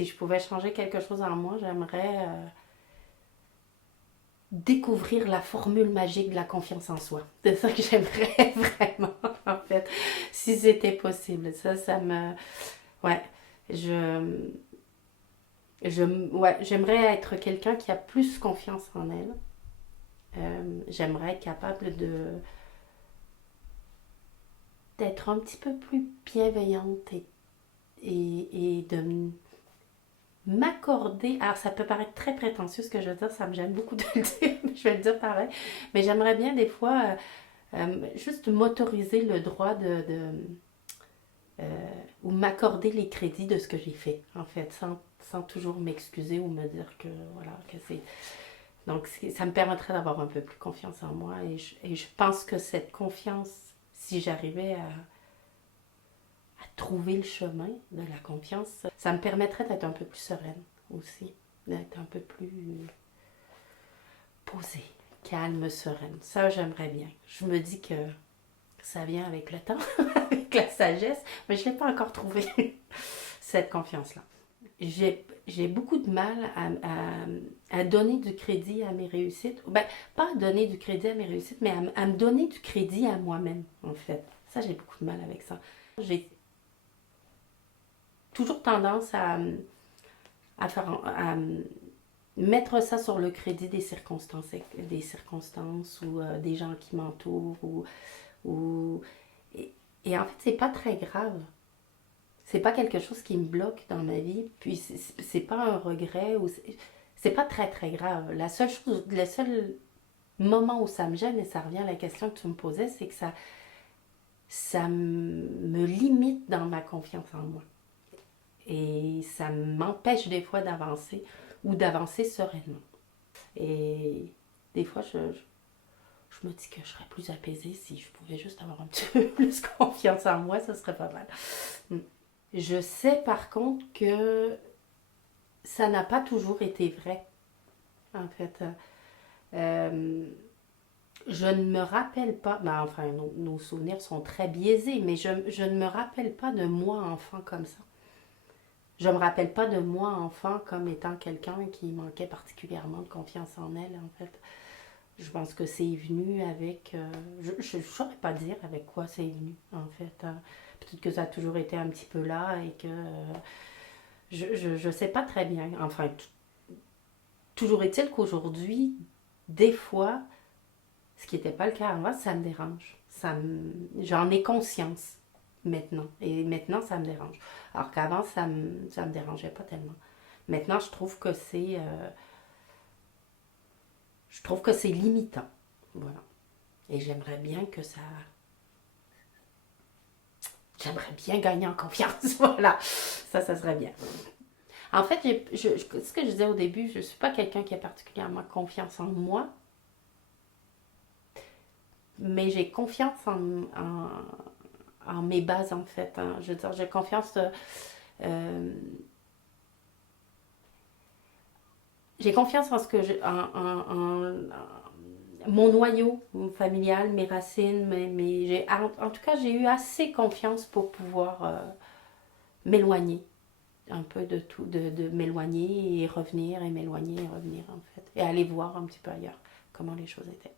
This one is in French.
si je pouvais changer quelque chose en moi, j'aimerais découvrir la formule magique de la confiance en soi. C'est ça que j'aimerais vraiment, en fait, si c'était possible. Ça me... Ouais, je... ouais, j'aimerais être quelqu'un qui a plus confiance en elle. J'aimerais être capable d'être un petit peu plus bienveillante et de m'accorder. Alors, ça peut paraître très prétentieux ce que je veux dire, ça me gêne beaucoup de le dire, mais je vais le dire pareil. Mais j'aimerais bien des fois juste m'autoriser le droit ou m'accorder les crédits de ce que j'ai fait, en fait, sans toujours m'excuser ou me dire que voilà, que c'est. Donc, ça me permettrait d'avoir un peu plus confiance en moi et je pense que cette confiance, si j'arrivais à trouver le chemin de la confiance, ça me permettrait d'être un peu plus sereine aussi, d'être un peu plus posée, calme, sereine. Ça, j'aimerais bien. Je me dis que ça vient avec le temps, avec la sagesse, mais je ne l'ai pas encore trouvé, cette confiance-là. J'ai beaucoup de mal à donner du crédit à mes réussites. Ben, pas à donner du crédit à mes réussites, mais à me donner du crédit à moi-même, en fait. Ça, j'ai beaucoup de mal avec ça. J'ai toujours tendance à mettre ça sur le crédit des circonstances ou des gens qui m'entourent. Ou, et en fait, c'est pas très grave. C'est pas quelque chose qui me bloque dans ma vie, puis c'est pas un regret, ou c'est pas très très grave. La seule chose, le seul moment où ça me gêne, et ça revient à la question que tu me posais, c'est que ça me limite dans ma confiance en moi. Et ça m'empêche des fois d'avancer ou d'avancer sereinement. Et des fois, je me dis que je serais plus apaisée si je pouvais juste avoir un petit peu plus confiance en moi, ça serait pas mal. Je sais par contre que ça n'a pas toujours été vrai, en fait. Euh, je ne me rappelle pas, ben enfin nos souvenirs sont très biaisés, mais je ne me rappelle pas de moi enfant comme ça. Je ne me rappelle pas de moi enfant comme étant quelqu'un qui manquait particulièrement de confiance en elle, en fait. Je pense que c'est venu avec... je ne saurais pas dire avec quoi c'est venu, en fait. Peut-être que ça a toujours été un petit peu là et que... je ne sais pas très bien. Enfin, toujours est-il qu'aujourd'hui, des fois, ce qui n'était pas le cas avant, ça me dérange. J'en ai conscience maintenant. Et maintenant, ça me dérange. Alors qu'avant, ça me dérangeait pas tellement. Maintenant, je trouve que c'est limitant. Voilà. Et j'aimerais bien gagner en confiance. Voilà. Ça serait bien. En fait, ce que je disais au début, je ne suis pas quelqu'un qui a particulièrement confiance en moi, mais j'ai confiance en mes bases, en fait. Hein. Je veux dire, j'ai confiance. Euh, j'ai confiance en ce que mon noyau familial, mes racines, en tout cas, j'ai eu assez confiance pour pouvoir m'éloigner un peu de tout, de m'éloigner et revenir, et m'éloigner et revenir, en fait. Et aller voir un petit peu ailleurs comment les choses étaient.